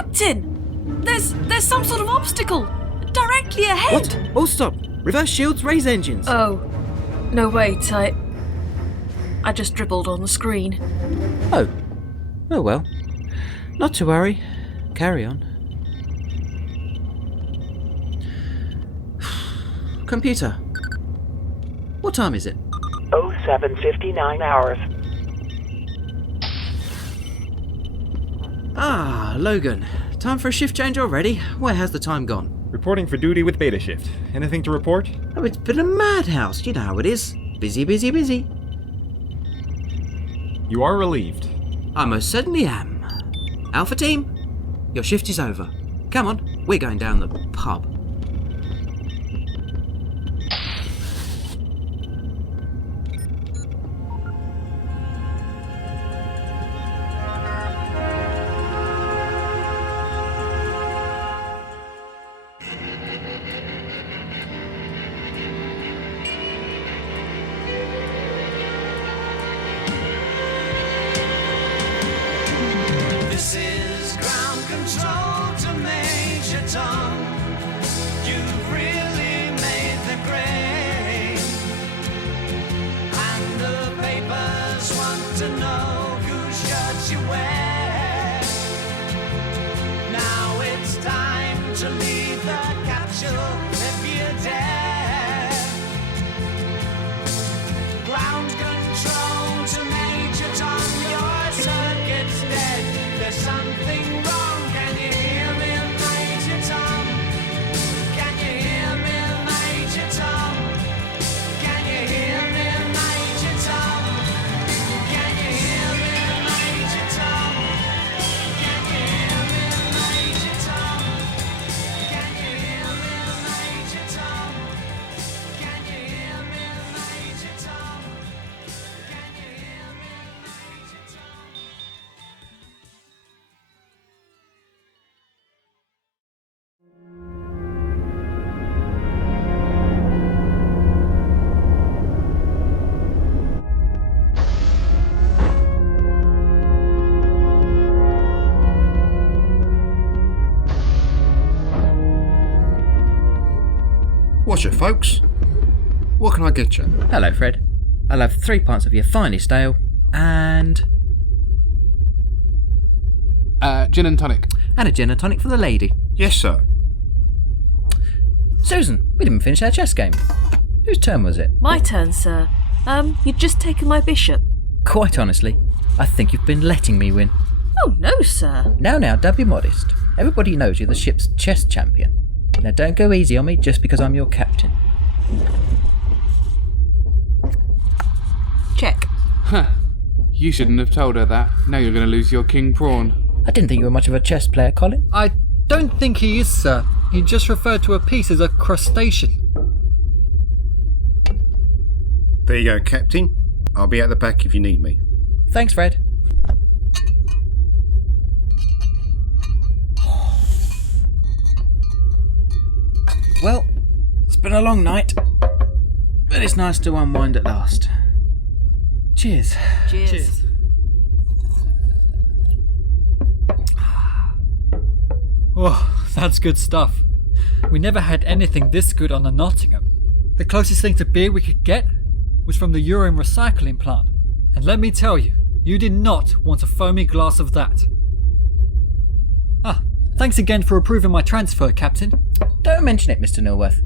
Captain! There's some sort of obstacle directly ahead. What? All stop. Reverse shields, raise engines. Oh. No, wait, I just dribbled on the screen. Oh. Oh well. Not to worry. Carry on. Computer. What time is it? 07:59 hours. Ah, Logan. Time for a shift change already? Where has the time gone? Reporting for duty with beta shift. Anything to report? Oh, it's been a madhouse. You know how it is. Busy, busy, busy. You are relieved. I most certainly am. Alpha team, your shift is over. Come on, we're going down the pub. This is ground control to Major Tom. You've really made the grade. And the papers want to know whose shirt you wear. Now it's time to leave the capsule if you dare. Ground control to Major Tom, your circuit's dead. There's something wrong, can you hear me, Major Tom? Can you hear me, Major Tom? Can you hear me, Major Tom? Can you hear me, Major Tom? Can you hear me, Major Tom? Can you hear me, Major Tom? Can you hear me, Major Tom? Can you hear me, Major Tom? Watch it, folks. What can I get you? Hello, Fred. I'll have 3 pints of your finest ale and Gin and tonic. a gin and tonic for the lady. Yes, sir. Susan, we didn't finish our chess game. Whose turn was it? My turn, sir. You'd just taken my bishop. Quite honestly, I think you've been letting me win. Oh, no, sir. Now, don't be modest. Everybody knows you're the ship's chess champion. Now don't go easy on me just because I'm your captain. Check. Huh. You shouldn't have told her that. Now you're going to lose your king prawn. I didn't think you were much of a chess player, Colin. I don't think he is, sir. He just referred to a piece as a crustacean. There you go, Captain. I'll be at the back if you need me. Thanks, Fred. Well, it's been a long night, but it's nice to unwind at last. Cheers. Cheers. Oh, that's good stuff. We never had anything this good on the Nottingham. The closest thing to beer we could get was from the urine recycling plant. And let me tell you, you did not want a foamy glass of that. Thanks again for approving my transfer, Captain. Don't mention it, Mr. Nilworth.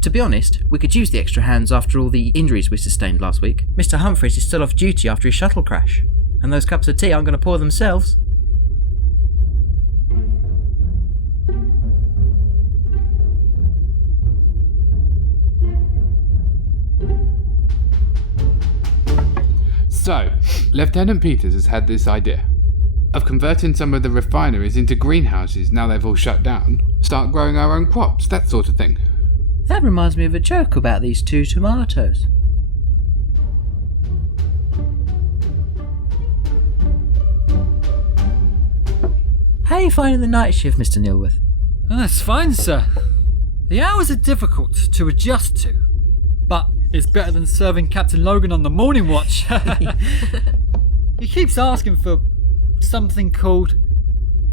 To be honest, we could use the extra hands after all the injuries we sustained last week. Mr. Humphreys is still off duty after his shuttle crash, and those cups of tea aren't going to pour themselves. So, Lieutenant Peters has had this idea of converting some of the refineries into greenhouses now they've all shut down, start growing our own crops, that sort of thing. That reminds me of a joke about these 2 tomatoes. How are you finding the night shift, Mr. Nilworth? That's fine, sir. The hours are difficult to adjust to, but it's better than serving Captain Logan on the morning watch. He keeps asking for something called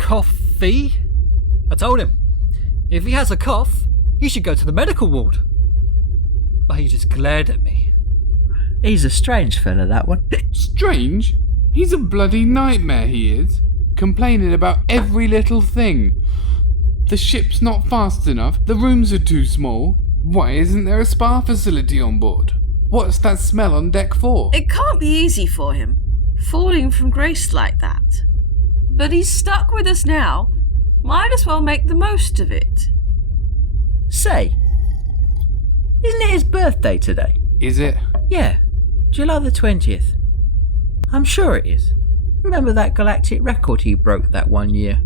coffee? I told him, if he has a cough, he should go to the medical ward. But he just glared at me. He's a strange fella, that one. Strange? He's a bloody nightmare, he is. Complaining about every little thing. The ship's not fast enough, the rooms are too small. Why isn't there a spa facility on board? What's that smell on deck for? It can't be easy for him, falling from grace like that. But he's stuck with us now. Might as well make the most of it. Say, isn't it his birthday today? Is it? Yeah, July the 20th. I'm sure it is. Remember that galactic record he broke that one year?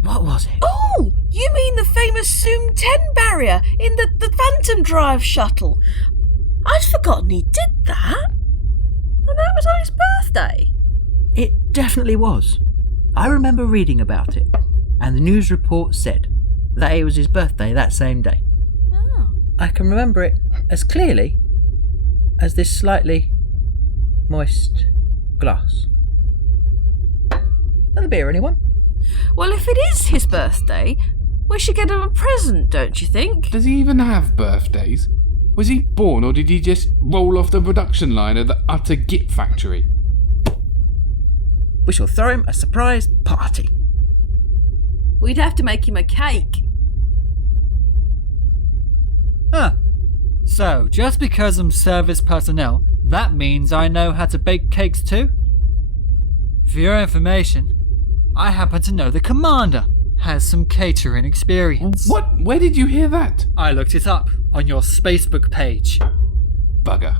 What was it? Oh, you mean the famous Zoom 10 barrier in the Phantom Drive shuttle? I'd forgotten he did that. And that was on his birthday. It definitely was. I remember reading about it, and the news report said that it was his birthday that same day. Oh. I can remember it as clearly as this slightly moist glass. Another beer, anyone? Well, if it is his birthday, we should get him a present, don't you think? Does he even have birthdays? Was he born or did he just roll off the production line at the utter git factory? We shall throw him a surprise party. We'd have to make him a cake. Huh. So, just because I'm service personnel, that means I know how to bake cakes too? For your information, I happen to know the commander has some catering experience. What? Where did you hear that? I looked it up on your Spacebook page. Bugger.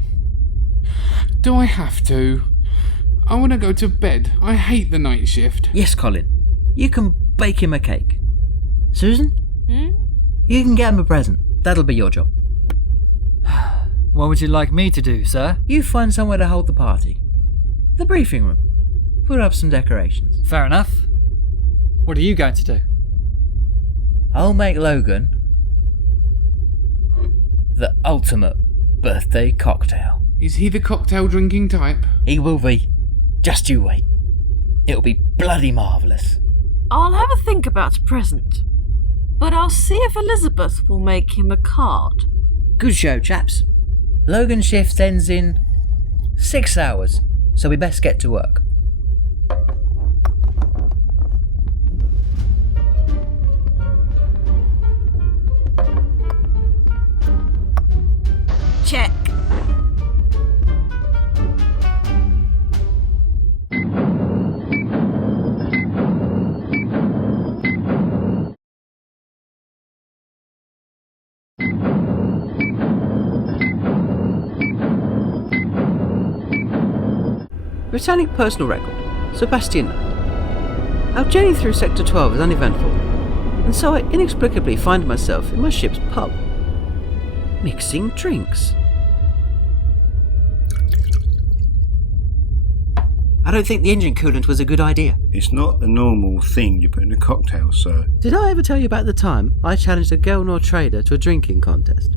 Do I have to? I want to go to bed. I hate the night shift. Yes, Colin. You can bake him a cake. Susan? You can get him a present. That'll be your job. What would you like me to do, sir? You find somewhere to hold the party. The briefing room. Put up some decorations. Fair enough. What are you going to do? I'll make Logan the ultimate birthday cocktail. Is he the cocktail drinking type? He will be. Just you wait. It'll be bloody marvellous. I'll have a think about a present, but I'll see if Elizabeth will make him a card. Good show, chaps. Logan's shift ends in 6 hours, so we best get to work. Check. Britannic personal record, Sebastian. Our journey through Sector 12 is uneventful, and so I inexplicably find myself in my ship's pub, mixing drinks. I don't think the engine coolant was a good idea. It's not the normal thing you put in a cocktail, sir. Did I ever tell you about the time I challenged a Gelnor trader to a drinking contest?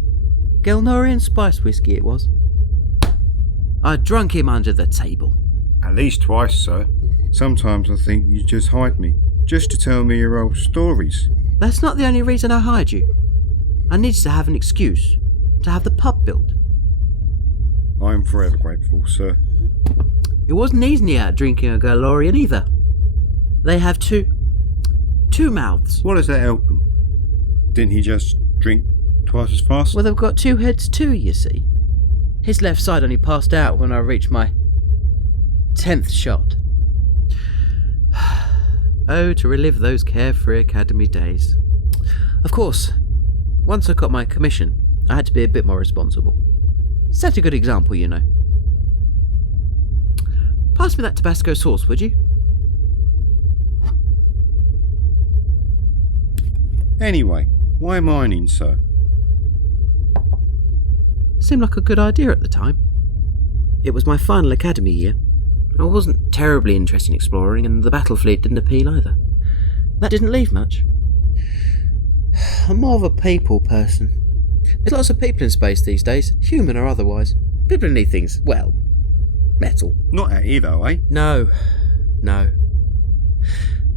Gelnorian spice whiskey it was. I drunk him under the table. At least twice, sir. Sometimes I think you just hide me, just to tell me your old stories. That's not the only reason I hide you. I needed to have an excuse to have the pub built. I'm forever grateful, sir. It wasn't easy out drinking a Galorian either. They have two mouths. What does that help him? Didn't he just drink twice as fast? Well, they've got two heads too, you see. His left side only passed out when I reached my 10th shot. Oh, to relive those carefree academy days. Of course, once I got my commission, I had to be a bit more responsible. Set a good example, you know. Pass me that Tabasco sauce, would you? Anyway, why mining, sir? Seemed like a good idea at the time. It was my final academy year. I wasn't terribly interested in exploring, and the battle fleet didn't appeal either. That didn't leave much. I'm more of a people person. There's lots of people in space these days, human or otherwise. People need things, well, metal. Not at you though, eh? No.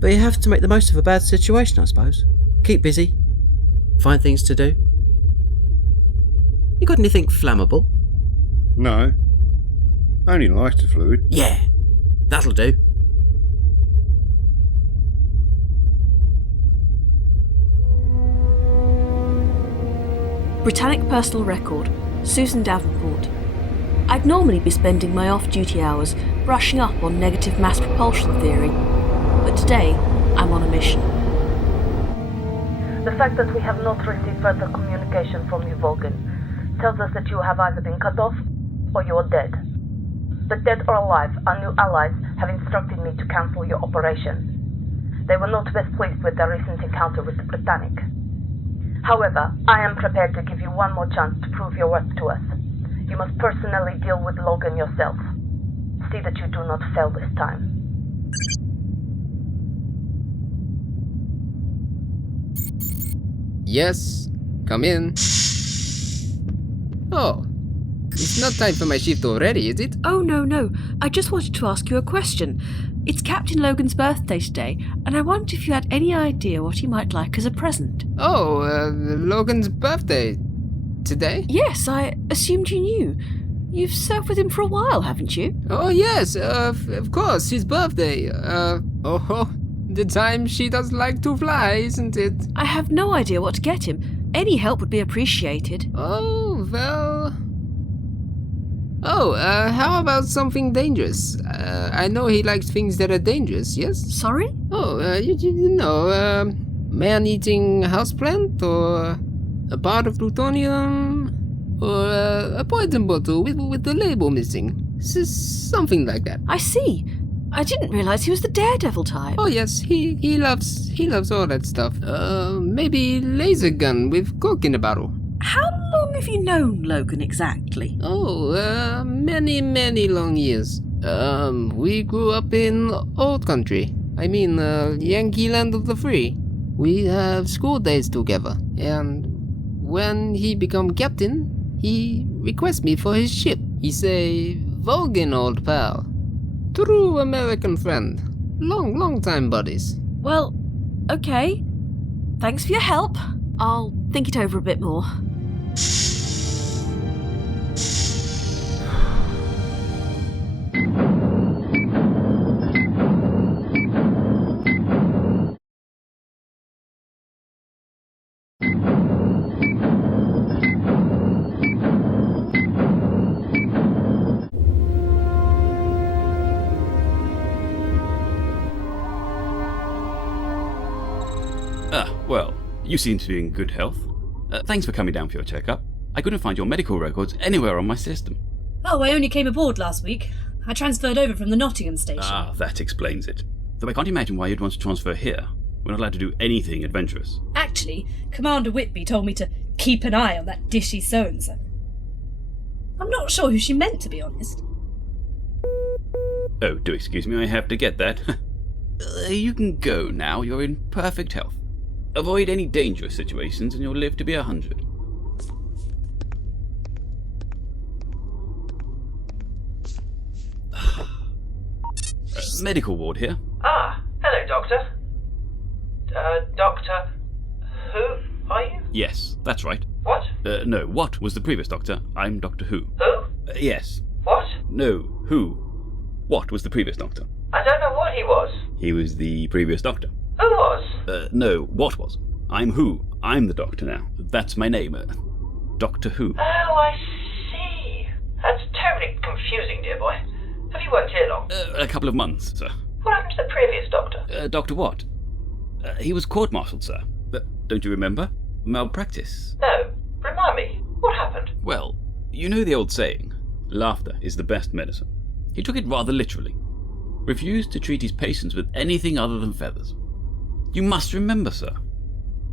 But you have to make the most of a bad situation, I suppose. Keep busy. Find things to do. You got anything flammable? No. Only lighter fluid. Yeah, that'll do. Britannic personal record, Susan Davenport. I'd normally be spending my off-duty hours brushing up on negative mass propulsion theory, but today I'm on a mission. The fact that we have not received further communication from you, Vulcan, tells us that you have either been cut off or you are dead. But dead or alive, our new allies have instructed me to cancel your operation. They were not best pleased with their recent encounter with the Britannic. However, I am prepared to give you one more chance to prove your worth to us. You must personally deal with Logan yourself. See that you do not fail this time. Yes, come in. Oh, it's not time for my shift already, is it? Oh, no. I just wanted to ask you a question. It's Captain Logan's birthday today, and I wondered if you had any idea what he might like as a present. Oh, Logan's birthday. Today? Yes, I assumed you knew. You've served with him for a while, haven't you? Oh, yes, of course, his birthday. The time she does like to fly, isn't it? I have no idea what to get him. Any help would be appreciated. Oh, well... Oh, how about something dangerous? I know he likes things that are dangerous, yes? Sorry? Oh, you know, man-eating houseplant, or a bar of plutonium, or a poison bottle with the label missing. Something like that. I see. I didn't realise he was the daredevil type. Oh yes, he loves all that stuff. Maybe laser gun with coke in a bottle. How long have you known Logan exactly? Oh, many long years. We grew up in old country. I mean, Yankee land of the free. We have school days together, and when he become captain, he requests me for his ship. He say, Vulcan, old pal. True American friend. Long time buddies. Well, okay. Thanks for your help. I'll think it over a bit more. Well, you seem to be in good health. Thanks for coming down for your checkup. I couldn't find your medical records anywhere on my system. Oh, I only came aboard last week. I transferred over from the Nottingham station. Ah, that explains it. Though I can't imagine why you'd want to transfer here. We're not allowed to do anything adventurous. Actually, Commander Whitby told me to keep an eye on that dishy so-and-so. I'm not sure who she meant, to be honest. Oh, do excuse me, I have to get that. You can go now, you're in perfect health. Avoid any dangerous situations and you'll live to be 100. Medical ward here. Ah, hello, Doctor. Doctor... Who are you? Yes, that's right. What? No, what was the previous doctor? I'm Doctor Who. Who? Yes. What? No, who? What was the previous doctor? I don't know what he was. He was the previous doctor. Who was? No, what was? I'm Who. I'm the doctor now. That's my name. Doctor Who. Oh, I see. That's terribly confusing, dear boy. Have you worked here long? A couple of months, sir. What happened to the previous doctor? Doctor what? He was court-martialed, sir. Don't you remember? Malpractice. No. Remind me. What happened? Well, you know the old saying, laughter is the best medicine. He took it rather literally. Refused to treat his patients with anything other than feathers. You must remember, sir.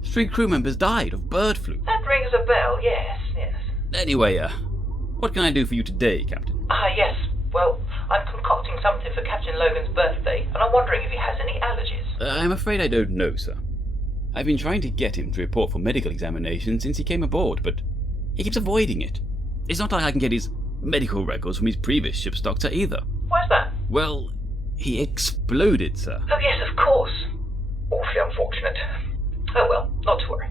3 crew members died of bird flu. That rings a bell, yes. Anyway, what can I do for you today, Captain? Yes. Well, I'm concocting something for Captain Logan's birthday, and I'm wondering if he has any allergies. I'm afraid I don't know, sir. I've been trying to get him to report for medical examination since he came aboard, but he keeps avoiding it. It's not like I can get his medical records from his previous ship's doctor either. Why's that? Well, he exploded, sir. Oh, yes, of course. Awfully unfortunate. Oh well, not to worry.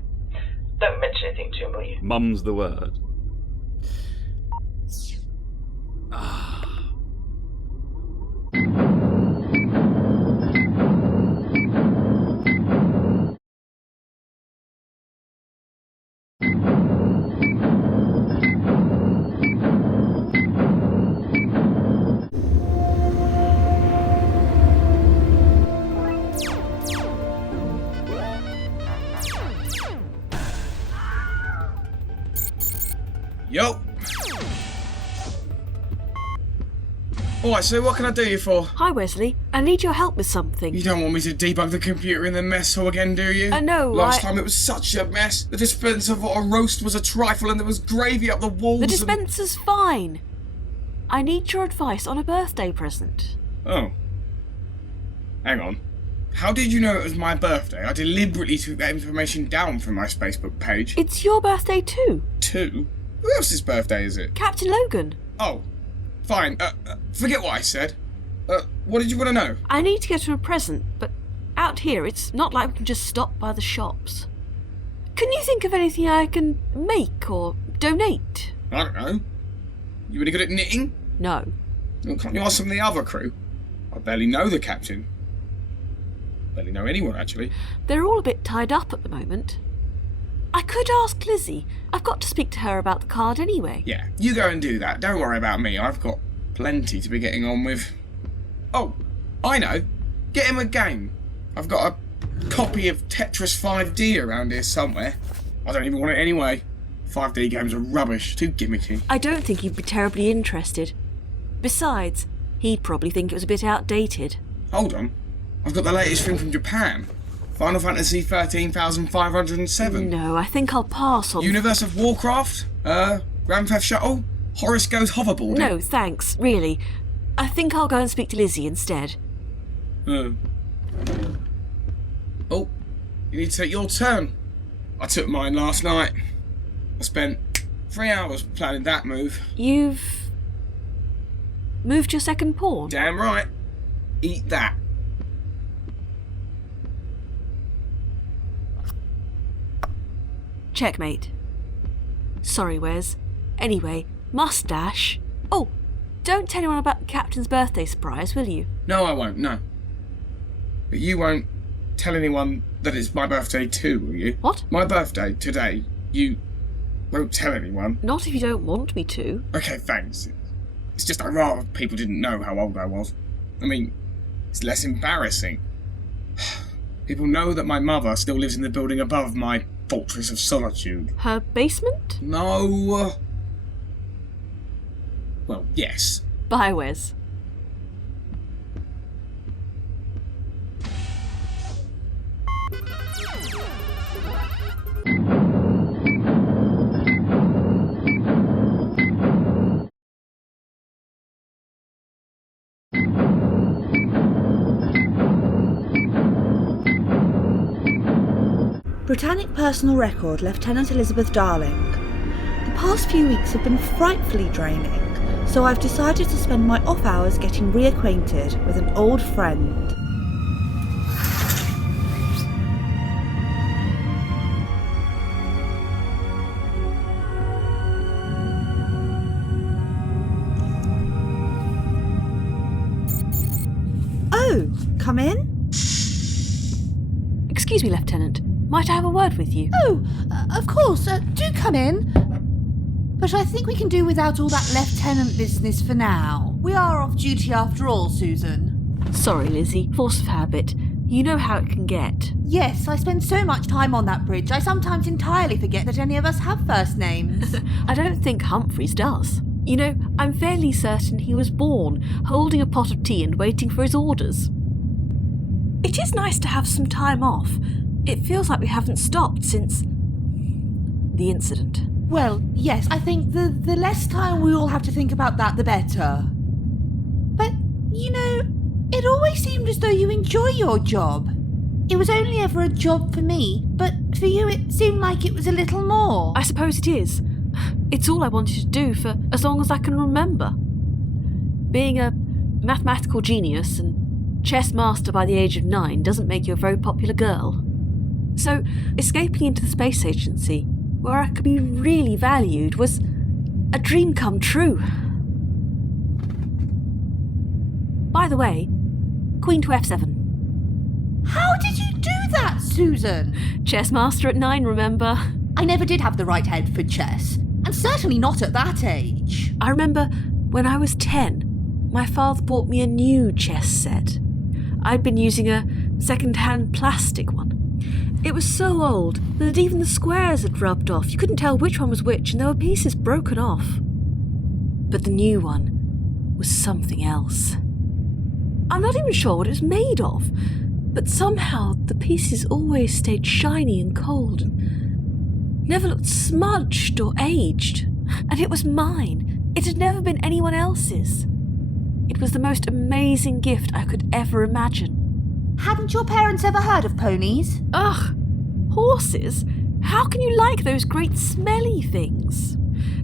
Don't mention anything to him, will you? Mum's the word. Yo! Alright, so what can I do you for? Hi, Wesley. I need your help with something. You don't want me to debug the computer in the mess hall again, do you? No, Last time it was such a mess. The dispenser for a roast was a trifle and there was gravy up the walls. The dispenser's fine. I need your advice on a birthday present. Oh. Hang on. How did you know it was my birthday? I deliberately took that information down from my Facebook page. It's your birthday too. Two? Who else's birthday is it? Captain Logan. Oh. Fine. Forget what I said. What did you want to know? I need to get him a present, but out here it's not like we can just stop by the shops. Can you think of anything I can make or donate? I don't know. You really good at knitting? No. Well, can't you ask some of the other crew? I barely know the captain. Barely know anyone, actually. They're all a bit tied up at the moment. I could ask Lizzie. I've got to speak to her about the card anyway. Yeah, you go and do that. Don't worry about me. I've got plenty to be getting on with. Oh, I know. Get him a game. I've got a copy of Tetris 5D around here somewhere. I don't even want it anyway. 5D games are rubbish. Too gimmicky. I don't think he'd be terribly interested. Besides, he'd probably think it was a bit outdated. Hold on. I've got the latest thing from Japan. Final Fantasy 13,507. No, I think I'll pass on... Universe of Warcraft? Grand Theft Shuttle? Horace Goes Hoverboarding? No, thanks, really. I think I'll go and speak to Lizzie instead. Oh, you need to take your turn. I took mine last night. I spent 3 hours planning that move. You've... moved your second pawn? Damn right. Eat that. Checkmate. Sorry, Wes. Anyway, mustache. Oh, don't tell anyone about the captain's birthday surprise, will you? No, I won't, no. But you won't tell anyone that it's my birthday too, will you? What? My birthday, today. You won't tell anyone? Not if you don't want me to. Okay, thanks. It's just I'd rather people didn't know how old I was. I mean, it's less embarrassing. People know that my mother still lives in the building above my Fortress of Solitude. Her basement? No. Well, yes. Bye, Wes. Britannic Personal Record, Lieutenant Elizabeth Darling. The past few weeks have been frightfully draining, so I've decided to spend my off hours getting reacquainted with an old friend. Oh, come in? Excuse me, Lieutenant. Might I have a word with you? Oh, of course. Do come in. But I think we can do without all that lieutenant business for now. We are off duty after all, Susan. Sorry, Lizzie. Force of habit. You know how it can get. Yes, I spend so much time on that bridge, I sometimes entirely forget that any of us have first names. I don't think Humphreys does. You know, I'm fairly certain he was born holding a pot of tea and waiting for his orders. It is nice to have some time off. It feels like we haven't stopped since the incident. Well, yes, I think the less time we all have to think about that, the better. But, you know, it always seemed as though you enjoy your job. It was only ever a job for me, but for you it seemed like it was a little more. I suppose it is. It's all I wanted to do for as long as I can remember. Being a mathematical genius and chess master by the age of 9 doesn't make you a very popular girl. So, escaping into the space agency, where I could be really valued, was a dream come true. By the way, Queen to F7. How did you do that, Susan? Chess master at 9, remember? I never did have the right head for chess, and certainly not at that age. I remember when I was 10, my father bought me a new chess set. I'd been using a second-hand plastic one. It was so old that even the squares had rubbed off. You couldn't tell which one was which, and there were pieces broken off. But the new one was something else. I'm not even sure what it was made of, but somehow the pieces always stayed shiny and cold and never looked smudged or aged. And it was mine. It had never been anyone else's. It was the most amazing gift I could ever imagine. Hadn't your parents ever heard of ponies? Ugh, horses? How can you like those great smelly things?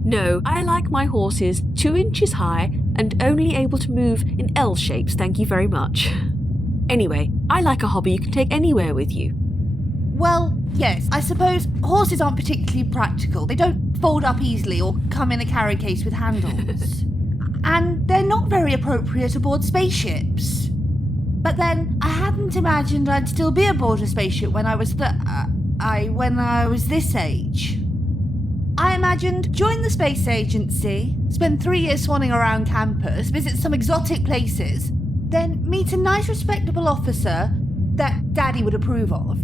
No, I like my horses 2 inches high and only able to move in L shapes, thank you very much. Anyway, I like a hobby you can take anywhere with you. Well, yes, I suppose horses aren't particularly practical. They don't fold up easily or come in a carry case with handles. And they're not very appropriate aboard spaceships. But then, I hadn't imagined I'd still be aboard a spaceship when I was this age. I imagined join the space agency, spend 3 years swanning around campus, visit some exotic places, then meet a nice respectable officer that Daddy would approve of,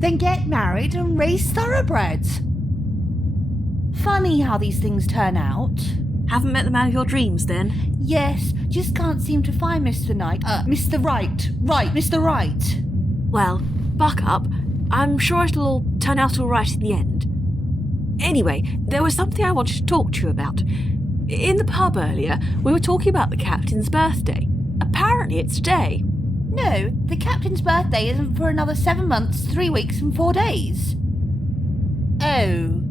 then get married and raise thoroughbreds. Funny how these things turn out. Haven't met the man of your dreams, then? Yes, just can't seem to find Mr. Mr. Mr. Right. Well, buck up. I'm sure it'll all turn out all right in the end. Anyway, there was something I wanted to talk to you about. In the pub earlier, we were talking about the captain's birthday. Apparently it's today. No, the captain's birthday isn't for another 7 months, 3 weeks and 4 days. Oh,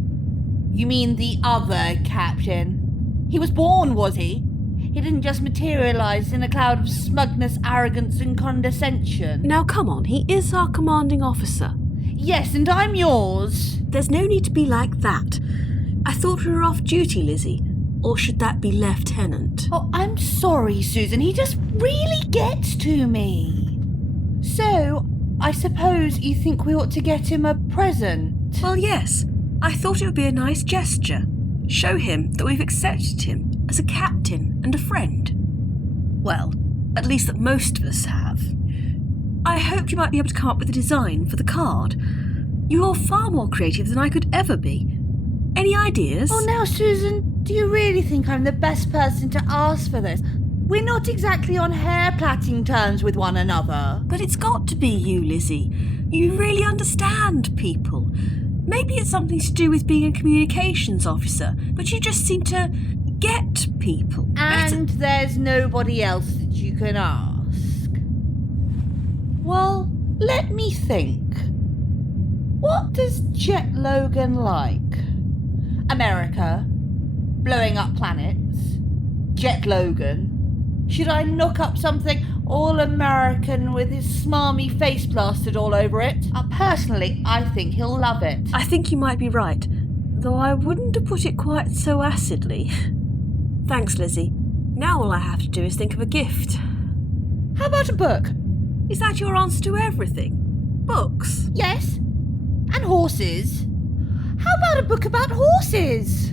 you mean the other captain? He was born, was he? He didn't just materialise in a cloud of smugness, arrogance and condescension. Now come on, he is our commanding officer. Yes, and I'm yours. There's no need to be like that. I thought we were off duty, Lizzie. Or should that be Lieutenant? Oh, I'm sorry, Susan. He just really gets to me. So, I suppose you think we ought to get him a present? Well, yes. I thought it would be a nice gesture. Show him that we've accepted him as a captain and a friend. Well, at least that most of us have. I hoped you might be able to come up with a design for the card. You're far more creative than I could ever be. Any ideas? Oh, now, Susan, do you really think I'm the best person to ask for this? We're not exactly on hair-plaiting terms with one another. But it's got to be you, Lizzie. You really understand people. Maybe it's something to do with being a communications officer, but you just seem to get people. And there's nobody else that you can ask. Well, let me think. What does Jet Logan like? America. Blowing up planets. Jet Logan. Should I knock up something all-American with his smarmy face plastered all over it? Personally, I think he'll love it. I think you might be right, though I wouldn't have put it quite so acidly. Thanks, Lizzie. Now all I have to do is think of a gift. How about a book? Is that your answer to everything? Books? Yes. And horses. How about a book about horses?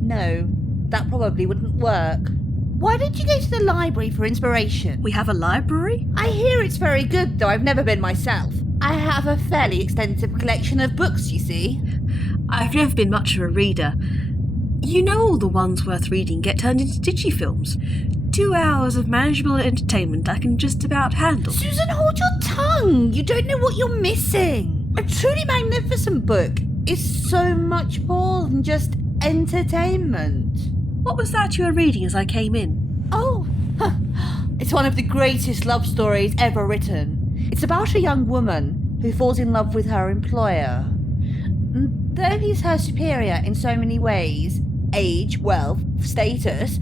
No, that probably wouldn't work. Why don't you go to the library for inspiration? We have a library? I hear it's very good, though I've never been myself. I have a fairly extensive collection of books, you see. I've never been much of a reader. You know all the ones worth reading get turned into digifilms. 2 hours of manageable entertainment I can just about handle. Susan, hold your tongue. You don't know what you're missing. A truly magnificent book is so much more than just entertainment. What was that you were reading as I came in? Oh, it's one of the greatest love stories ever written. It's about a young woman who falls in love with her employer. Though he's her superior in so many ways, age, wealth, status,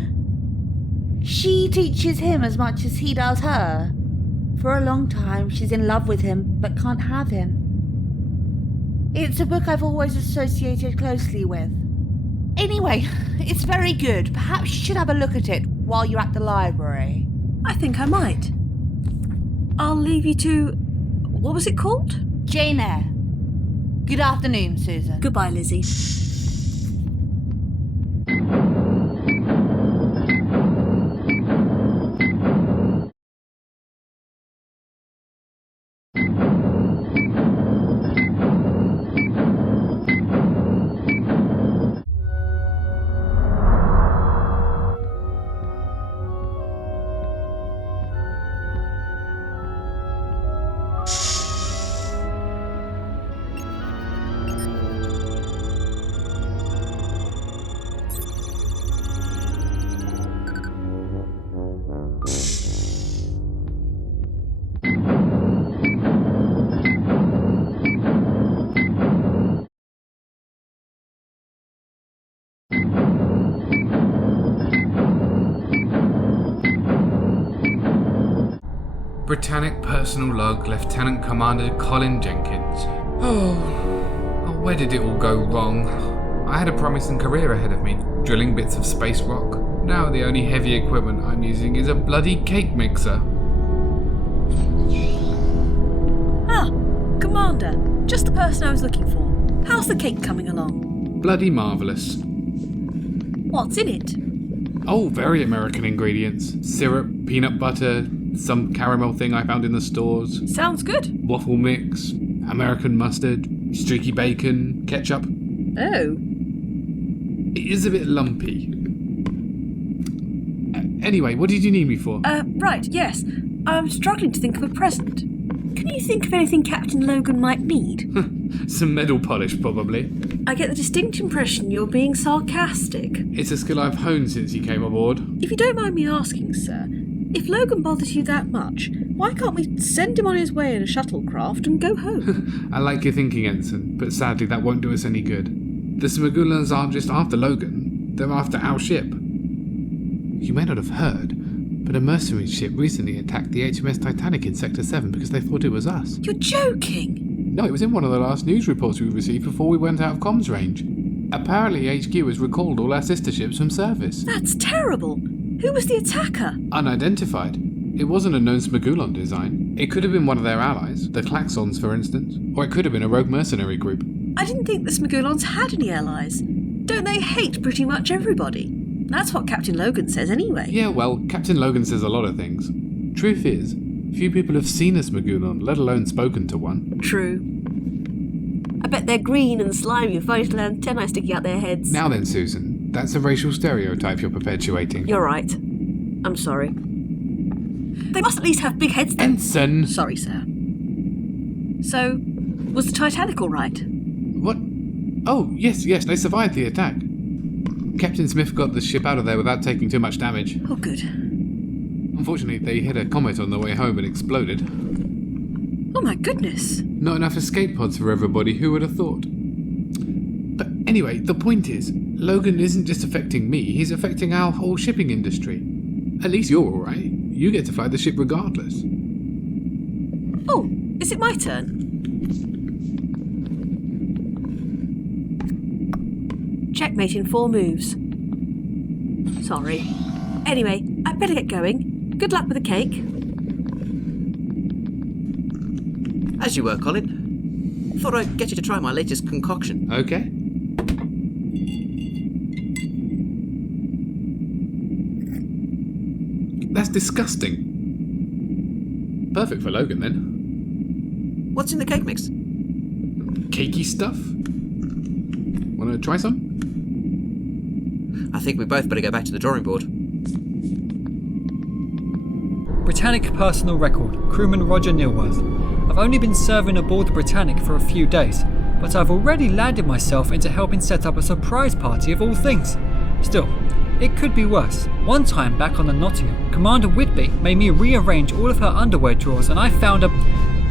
she teaches him as much as he does her. For a long time, she's in love with him, but can't have him. It's a book I've always associated closely with. Anyway, it's very good. Perhaps you should have a look at it while you're at the library. I think I might. I'll leave you to... What was it called? Jane Eyre. Good afternoon, Susan. Goodbye, Lizzie. Britannic personal log, Lieutenant Commander Colin Jenkins. Oh, where did it all go wrong? I had a promising career ahead of me, drilling bits of space rock. Now the only heavy equipment I'm using is a bloody cake mixer. Ah, Commander. Just the person I was looking for. How's the cake coming along? Bloody marvellous. What's in it? Oh, very American ingredients. Syrup, peanut butter, some caramel thing I found in the stores. Sounds good. Waffle mix, American mustard, streaky bacon, ketchup. Oh. It is a bit lumpy. Anyway, what did you need me for? Right, yes. I'm struggling to think of a present. Can you think of anything Captain Logan might need? Some metal polish, probably. I get the distinct impression you're being sarcastic. It's a skill I've honed since he came aboard. If you don't mind me asking, sir, if Logan bothers you that much, why can't we send him on his way in a shuttlecraft and go home? I like your thinking, Ensign, but sadly that won't do us any good. The Smegulons aren't just after Logan, they're after our ship. You may not have heard, but a mercenary ship recently attacked the HMS Titanic in Sector 7 because they thought it was us. You're joking! No, it was in one of the last news reports we received before we went out of comms range. Apparently HQ has recalled all our sister ships from service. That's terrible! Who was the attacker? Unidentified. It wasn't a known Smegulon design. It could have been one of their allies, the Klaxons for instance, or it could have been a rogue mercenary group. I didn't think the Smegulons had any allies. Don't they hate pretty much everybody? That's what Captain Logan says anyway. Yeah, well, Captain Logan says a lot of things. Truth is, few people have seen a Smegulon, let alone spoken to one. True. I bet they're green and slimy with funny little antennae sticking out their heads. Now then, Susan, that's a racial stereotype you're perpetuating. You're right. I'm sorry. They must at least have big heads then. Ensign! Sorry, sir. So, was the Titanic all right? What? Oh, yes, they survived the attack. Captain Smith got the ship out of there without taking too much damage. Oh, good. Unfortunately, they hit a comet on the way home and exploded. Oh my goodness. Not enough escape pods for everybody, who would have thought? But anyway, the point is, Logan isn't just affecting me, he's affecting our whole shipping industry. At least you're alright. You get to fly the ship regardless. Oh, is it my turn? Checkmate in 4 moves. Sorry. Anyway, I'd better get going. Good luck with the cake. As you were, Colin. Thought I'd get you to try my latest concoction. Okay. That's disgusting. Perfect for Logan, then. What's in the cake mix? Cakey stuff? Wanna try some? I think we both better go back to the drawing board. Britannic personal record, crewman Roger Nilworth. I've only been serving aboard the Britannic for a few days, but I've already landed myself into helping set up a surprise party of all things. Still, it could be worse. One time back on the Nottingham, Commander Whitby made me rearrange all of her underwear drawers and I found a...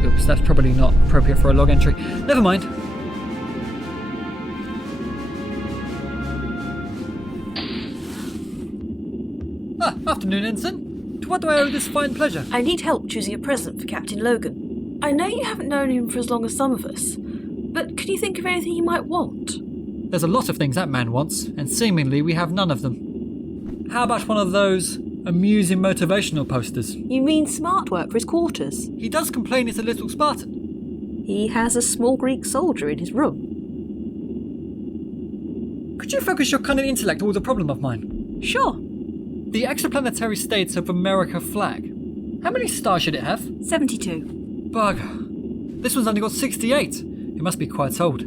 Oops, that's probably not appropriate for a log entry. Never mind. Afternoon, Ensign. To what do I owe this fine pleasure? I need help choosing a present for Captain Logan. I know you haven't known him for as long as some of us, but can you think of anything he might want? There's a lot of things that man wants, and seemingly we have none of them. How about one of those amusing motivational posters? You mean smart work for his quarters? He does complain it's a little Spartan. He has a small Greek soldier in his room. Could you focus your cunning intellect towards a problem of mine? Sure. The exoplanetary States of America flag. How many stars should it have? 72. Bugger. This one's only got 68. It must be quite old.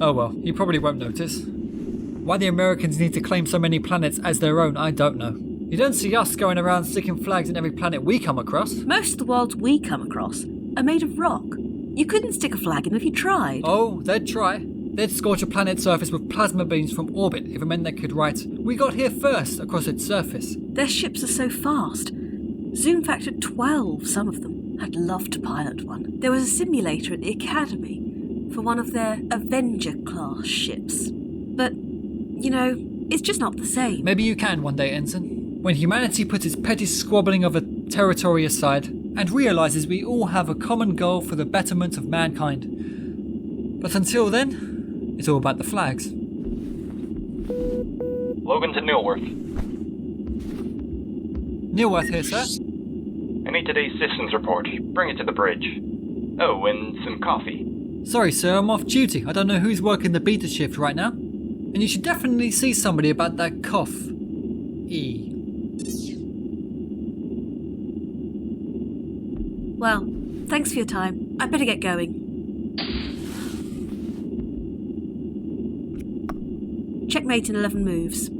Oh well, you probably won't notice. Why the Americans need to claim so many planets as their own, I don't know. You don't see us going around sticking flags in every planet we come across. Most of the worlds we come across are made of rock. You couldn't stick a flag in if you tried. Oh, they'd try. They'd scorch a planet's surface with plasma beams from orbit if it meant they could write, "We got here first," across its surface. Their ships are so fast. Zoom factor 12, some of them. I'd love to pilot one. There was a simulator at the Academy for one of their Avenger-class ships. But, you know, it's just not the same. Maybe you can one day, Ensign. When humanity puts its petty squabbling over territory aside and realises we all have a common goal for the betterment of mankind. But until then, it's all about the flags. Logan to Nilworth. Nilworth here, sir. I need today's systems report. Bring it to the bridge. Oh, and some coffee. Sorry, sir, I'm off duty. I don't know who's working the beta shift right now. And you should definitely see somebody about that cough. Well, thanks for your time. I'd better get going. Checkmate in 11 moves.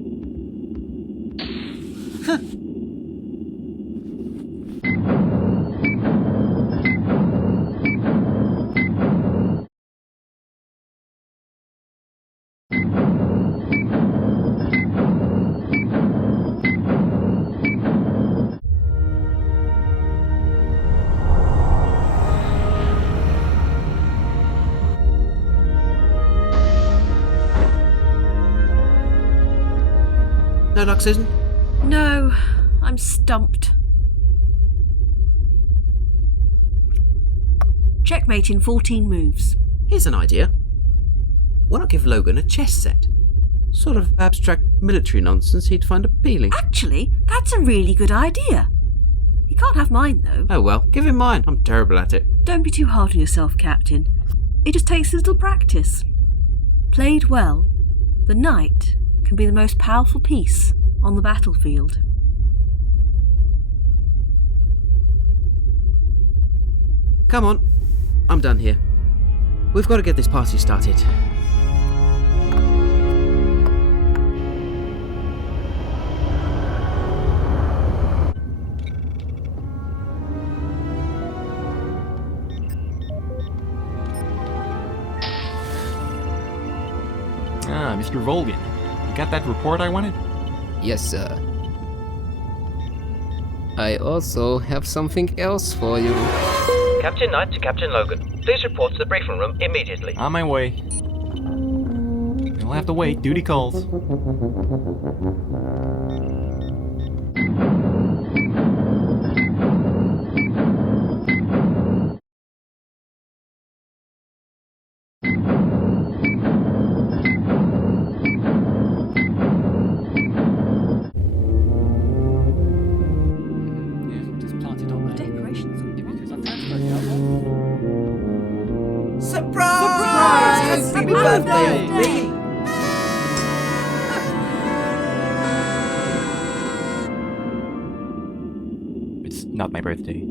No luck, Susan? No, I'm stumped. Checkmate in 14 moves. Here's an idea. Why not give Logan a chess set? Sort of abstract military nonsense he'd find appealing. Actually, that's a really good idea. He can't have mine, though. Oh well, give him mine. I'm terrible at it. Don't be too hard on yourself, Captain. It just takes a little practice. Played well, the knight can be the most powerful piece on the battlefield. Come on, I'm done here. We've got to get this party started. Ah, Mr. Volgan. You got that report I wanted? Yes, sir. I also have something else for you. Captain Knight to Captain Logan. Please report to the briefing room immediately. On my way. You'll have to wait. Duty calls. Surprise! Happy birthday, me! It's not my birthday.